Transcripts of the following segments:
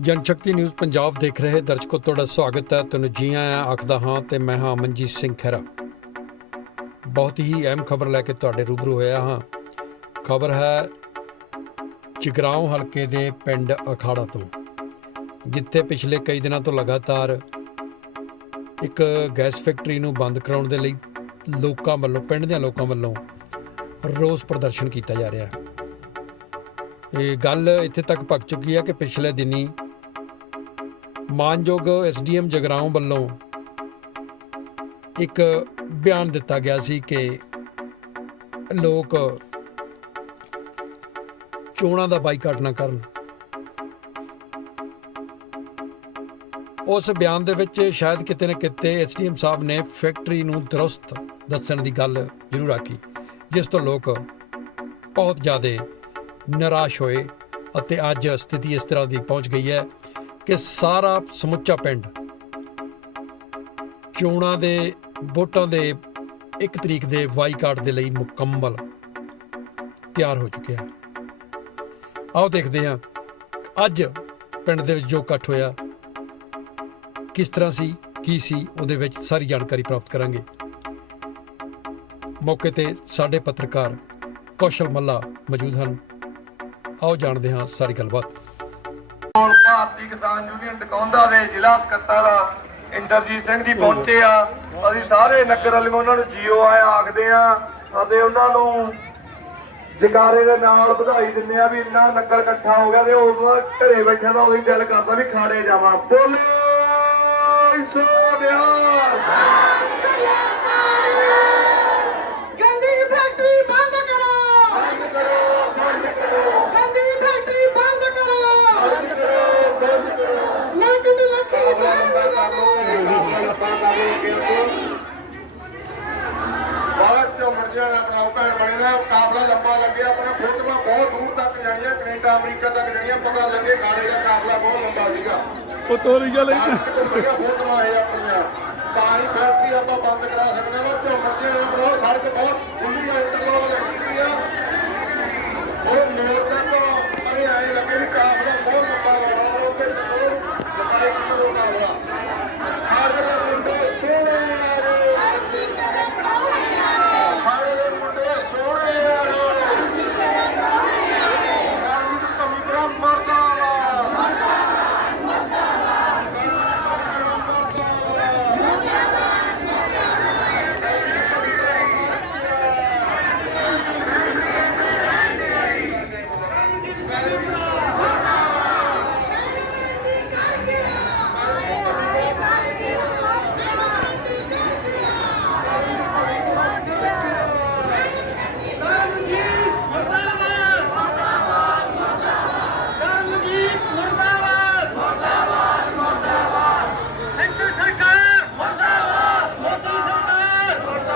ਜਨਸ਼ਕਤੀ news Punjab ਦੇਖ ਰਹੇ ਦਰਸ਼ਕੋ, ਤੁਹਾਡਾ ਸਵਾਗਤ ਹੈ। ਤੁਹਾਨੂੰ ਜੀ ਆਇਆਂ ਆਖਦਾ ਹਾਂ ਤੇ ਮੈਂ ਹਾਂ ਅਮਨਜੀਤ ਸਿੰਘ ਖਹਿਰਾ। ਬਹੁਤ ਹੀ ਅਹਿਮ ਖਬਰ ਲੈ ਕੇ ਤੁਹਾਡੇ ਰੂਬਰੂ ਹੋਇਆ ਹਾਂ। ਖਬਰ ਹੈ ਜਗਰਾਉਂ ਹਲਕੇ ਦੇ ਪਿੰਡ ਅਖਾੜਾ ਤੋਂ, ਜਿੱਥੇ ਪਿਛਲੇ ਕਈ ਦਿਨਾਂ ਤੋਂ ਲਗਾਤਾਰ ਇੱਕ ਗੈਸ ਫੈਕਟਰੀ ਨੂੰ ਬੰਦ ਕਰਾਉਣ ਦੇ ਲਈ ਲੋਕਾਂ ਵੱਲੋਂ, ਪਿੰਡ ਦੇ ਲੋਕਾਂ ਵੱਲੋਂ ਰੋਸ ਪ੍ਰਦਰਸ਼ਨ ਕੀਤਾ ਜਾ ਰਿਹਾ ਹੈ। ਇਹ ਗੱਲ ਇੱਥੇ ਤੱਕ ਪੱਕ ਚੁੱਕੀ ਹੈ ਕਿ ਪਿਛਲੇ ਦਿਨੀ ਮਾਨਯੋਗ ਐਸਡੀਐਮ ਜਗਰਾਉਂ ਵੱਲੋਂ ਇੱਕ ਬਿਆਨ ਦਿੱਤਾ ਗਿਆ ਸੀ ਕਿ ਲੋਕ ਚੋਣਾਂ ਦਾ ਬਾਈਕਾਟ ਨਾ ਕਰਨ। ਉਸ ਬਿਆਨ ਦੇ ਵਿੱਚ ਸ਼ਾਇਦ ਕਿਤੇ ਨਾ ਕਿਤੇ ਐਸਡੀਐਮ ਸਾਹਿਬ ਨੇ ਫੈਕਟਰੀ ਨੂੰ ਦਰੁਸਤ ਦੱਸਣ ਦੀ ਗੱਲ ਜ਼ਰੂਰ ਆਖੀ, ਜਿਸ ਤੋਂ ਲੋਕ ਬਹੁਤ ਜ਼ਿਆਦਾ ਨਿਰਾਸ਼ ਹੋਏ ਅਤੇ ਅੱਜ ਸਥਿਤੀ ਇਸ ਤਰ੍ਹਾਂ ਦੀ ਪਹੁੰਚ ਗਈ ਹੈ ਕਿ ਸਾਰਾ ਸਮੁੱਚਾ ਪਿੰਡ ਚੋਣਾਂ ਦੇ, ਵੋਟਾਂ ਦੇ ਇੱਕ ਤਰੀਕ ਦੇ ਵਾਈਕਾਟ ਦੇ ਲਈ ਮੁਕੰਮਲ ਤਿਆਰ ਹੋ ਚੁੱਕਿਆ ਹੈ। ਆਓ ਦੇਖਦੇ ਹਾਂ ਅੱਜ ਪਿੰਡ ਦੇ ਵਿੱਚ ਜੋ ਇਕੱਠ ਹੋਇਆ, ਕਿਸ ਤਰ੍ਹਾਂ ਸੀ, ਕੀ ਸੀ, ਉਹਦੇ ਵਿੱਚ ਸਾਰੀ ਜਾਣਕਾਰੀ ਪ੍ਰਾਪਤ ਕਰਾਂਗੇ। ਮੌਕੇ ਤੇ ਸਾਡੇ ਪੱਤਰਕਾਰ ਕੌਸ਼ਲ ਮੱਲਾ ਮੌਜੂਦ ਹਨ। ਆਓ ਜਾਣਦੇ ਹਾਂ ਸਾਰੀ ਗੱਲਬਾਤ। ਭਾਰਤੀ ਕਿਸਾਨ ਯੂਨੀਅਨ ਟਕਾਉਂਦਾ ਦੇ ਜ਼ਿਲ੍ਹਾ ਸਕੱਤਰ ਇੰਦਰਜੀਤ ਸਿੰਘ ਜੀ ਪਹੁੰਚੇ ਆ। ਅਸੀਂ ਸਾਰੇ ਨਗਰ ਵਾਲਿਆਂ ਉਹਨਾਂ ਨੂੰ ਜੀਓ ਆਇਆ ਆਖਦੇ ਆ ਅਤੇ ਉਹਨਾਂ ਨੂੰ ਜਕਾਰੇ ਦੇ ਨਾਲ ਵਧਾਈ ਦਿੰਦੇ ਆ ਵੀ ਇੰਨਾ ਨਗਰ ਇਕੱਠਾ ਹੋ ਗਿਆ ਤੇ ਉਹ ਘਰੇ ਬੈਠਿਆਂ ਦਾ ਉਹੀ ਦਿਲ ਕਰਦਾ ਵੀ ਖਾੜੇ ਜਾਵਾਂ। ਬੋਲੇ ਸੋਨਿਆ ਗੰਦੀ ਫੈਕਟਰੀ ਬੰਦ ਕਰੋ ਬੰਦ ਕਰੋ ਬੰਦ ਕਰੋ ਗੰਦੀ ਫੈਕਟਰੀ ਬੰਦ ਕਰੋ ਬੰਦ ਕਰੋ ਬੰਦ ਕਰੋ ਲੱਖ ਦੀ ਲੱਖੀ ਜਾਨ ਦੇ ਬਾਹਰ ਝੁੰਮੜ ਜਿਹਾ ਟਰਾਉ ਦਾ ਕਾਫਲਾ ਲੰਬਾ ਲੱਗਿਆ ਆਪਣਾ ਫੋਟੋਆਂ ਬਹੁਤ ਦੂਰ ਤੱਕ ਜਾਣੀਆਂ ਕੈਨੇਡਾ ਅਮਰੀਕਾ ਤੱਕ ਜਾਣੀਆਂ ਪਤਾ ਲੱਗੇ ਖਾਣੇ ਦਾ ਕਾਫਲਾ ਬਹੁਤ ਲੰਬਾ ਸੀਗਾ। ਉਹ ਤੋਰੀ ਗੱਲ ਝੁੰਮੜੀਆਂ ਫੋਟੋਆਂ ਆਏ ਆਪਣੀਆਂ। ਤਾਂ ਹੀ ਫੈਕਟਰੀ ਆਪਾਂ ਬੰਦ ਕਰਾ ਸਕਦੇ ਹਾਂ ਉਹ ਝੁੰਮੜ ਜਿਹਾ ਬਣਾਓ ਸੜਕ ਬਹੁਤ ਖੁੱਲੀ ਆ ਇੰਟਰਲੋਕ ਲੱਗੀ ਹੋਈ ਆ ਉਹ ਨੋਟ ਤੱਕ ਅਰੇ ਆਏ ਲੱਗੇ ਵੀ ਕਾਫਲਾ ਬਹੁਤ ਲੰਬਾ ਲਾਉਣਾ ਉਹ ਤੇ ਚਲੋ ਲੰਬਾਈ ਕਿਲੋ ਕਾਫਲਾ ਆਗਰੇ ਮੁੰਡੇ ਸੋਹਣੇ ਯਾਰੋ ਸਾਰੇ ਮੁੰਡੇ ਸੋਹਣੇ ਯਾਰੋ ਗਾਂਧੀ ਦੀ ਕਮੀ ਬ੍ਰਹਮ ਮਰਦਾਵਾ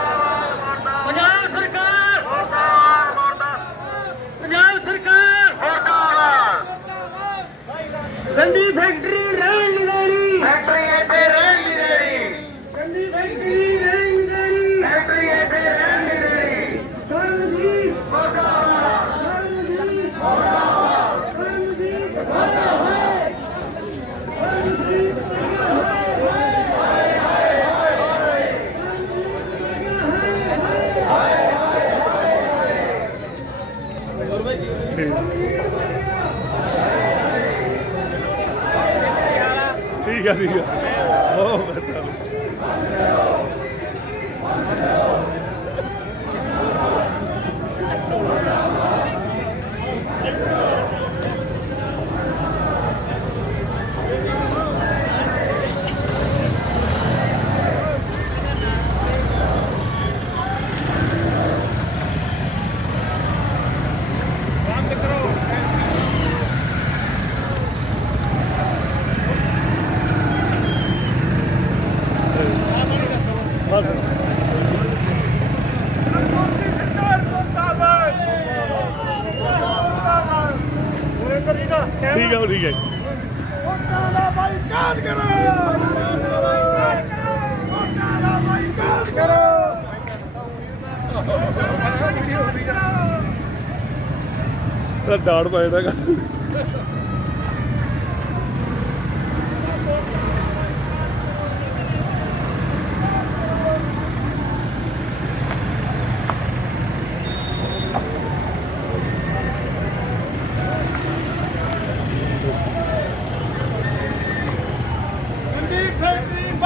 ਪੰਜਾਬ ਸਰਕਾਰ ਪੰਜਾਬ ਸਰਕਾਰ ਗੰਦੀ ਫੈਕਟਰੀ ਰਹਿਣ ਨਹੀਂ ਦੇਣੀ ਫੈਕਟਰੀ ਇੱਥੇ ਰਹਿਣ ਨਹੀਂ ਦੇਣੀ ਗੰਦੀ ਫੈਕਟਰੀ ਰਹਿਣ ਨਹੀਂ ਦੇਣੀ ਫੈਕਟਰੀ ਇੱਥੇ ਰਹਿਣ ਨਹੀਂ ਦੇਣੀ ਕਰਨ ਦੀ ਕਰਨ ਦੀ ਕਰਨ ਦੀ ਠੀਕ ਆ ਠੀਕ ਆ ਬਹੁਤ ਵਧੀਆ ਠੀਕ ਆ ਠੀਕ ਹੈ ਵੋਟਾਂ ਦਾ ਬਾਈਕਾਟ ਕਰੋ ਵੋਟਾਂ ਦਾ ਬਾਈਕਾਟ ਕਰੋ ਤਾਂ ਡਾੜ ਪੈਣਾ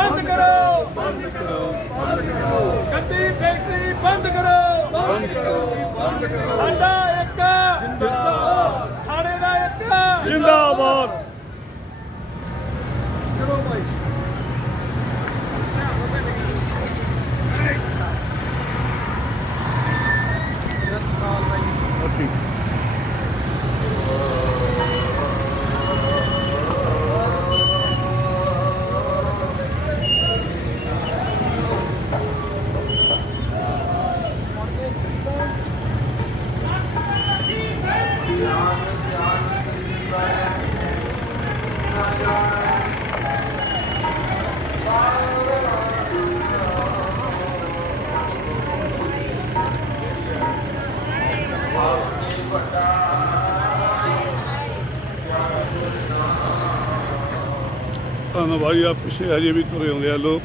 ਬੰਦ ਕਰੋ। ਬੰਦ ਕਰੋ ਬੰਦ ਕਰੋ ਗੱਡੀ ਫੈਕਟਰੀ ਬੰਦ ਕਰੋ। ਬੰਦ ਕਰੋ ਬੰਦ ਕਰੋ। ਸਾਡਾ ਇੱਕ। ਜਿੰਦਾਬਾਦ ਥਾਣੇ ਦਾ ਇੱਕ। ਜਿੰਦਾਬਾਦ। ਧੰਨਵਾਦ ਆ ਪਿੱਛੇ ਹਜੇ ਵੀ ਤੁਰੇ ਆਉਂਦੇ ਆ ਲੋਕ।